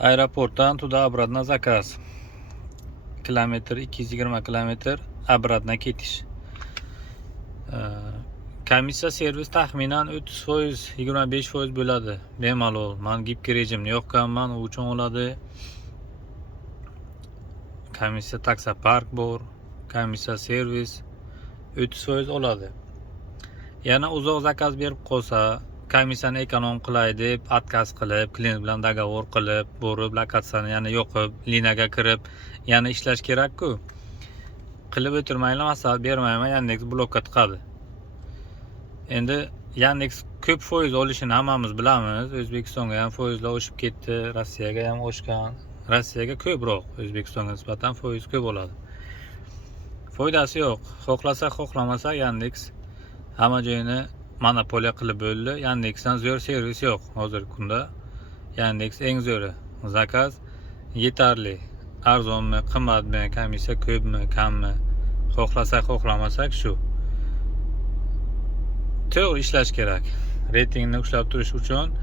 Aeroportdan tуда обратно zakaz. Kilometr 220 kilometr обратно ketish. Komissiya servis taxminan 30%, 25% bo'ladi. Bemalol. Men gibki rejimni yoqqanman, u uchun oladi. Komissiya taksopark bor, komissiya servis 30% oladi. Yana uzoq zakaz berib qolsa, komissiyani ekonom qilay deb отказ qilib, klient bilan dogovor qilib, borib lokatsiyani yana yoqib, linaga kirib, yana ishlash kerak-ku. Qilib o'tirmaylar, maslahat bermayman, Yandex blokka tiqadi. Endi Yandex ko'p foiz olishini hammamiz bilamiz. O'zbekistonga ham foizlar oshib ketdi, Rossiyaga ham oshgan. Rossiyaga ko'proq, O'zbekistonga nisbatan foiz ko'p oladi. Foydasi yo'q. Xohlasa, xohlamasa Yandex hamma joyini monopoliya qilib bo'ldi. Yandexdan zo'r servis yo'q hozirgi kunda. Yandex eng zo'ri. Zakaz yetarli. Arzonmi, qimmatmi, komissiya ko'pmi, kammi? Xohlasa, xohlamasak shu. To'g'ri ishlash kerak. Reytingni ushlab turish uchun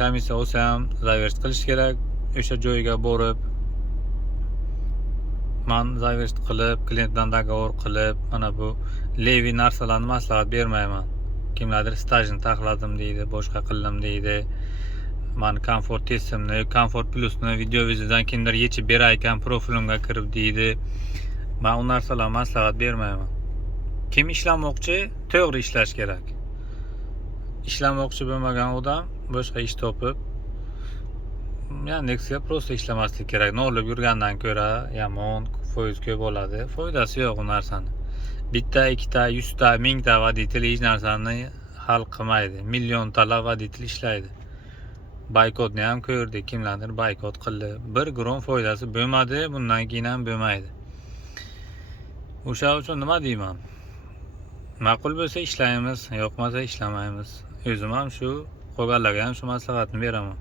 komissiya olsa ham zaverst qilish kerak. O'sha joyga borib, men zaverst qilib, klientdan dogovor qilib, mana bu levi narsalarni maslahat bermayman. Kimlardir stajni taxladim deydi, boshqa qildim deydi. Men komfort testimni, komfort plusni video vizidan kimdir yechib berar ekan profilimga kirib deydi. Men u narsalarga maslahat bermayman. Kim ishlamoqchi, to'g'ri ishlash kerak. Ishlamoqchi bo'lmagan odam boshqa ish topib, Yandexga prosta ishlamaslik kerak. Nolib yurgandan ko'ra yomon, foiz ko'p oladi. Foydasi yo'q u narsani. Bitta, ikkita, 100 ta, 1000 ta voditel hech narsani hal qilmaydi. Milliontalab voditel ishlaydi. Boykotni ham ko'rdik, kimlardir boykot qildi. Bir grom foydasi bo'lmadi, bundan keyin ham bo'lmaydi. O'sha uchun nima deyman? Ma'qul bo'lsa ishlaymiz, yoqmasa ishlamaymiz. O'zim ham shu, qolganlarga ham shu maslahatni beraman.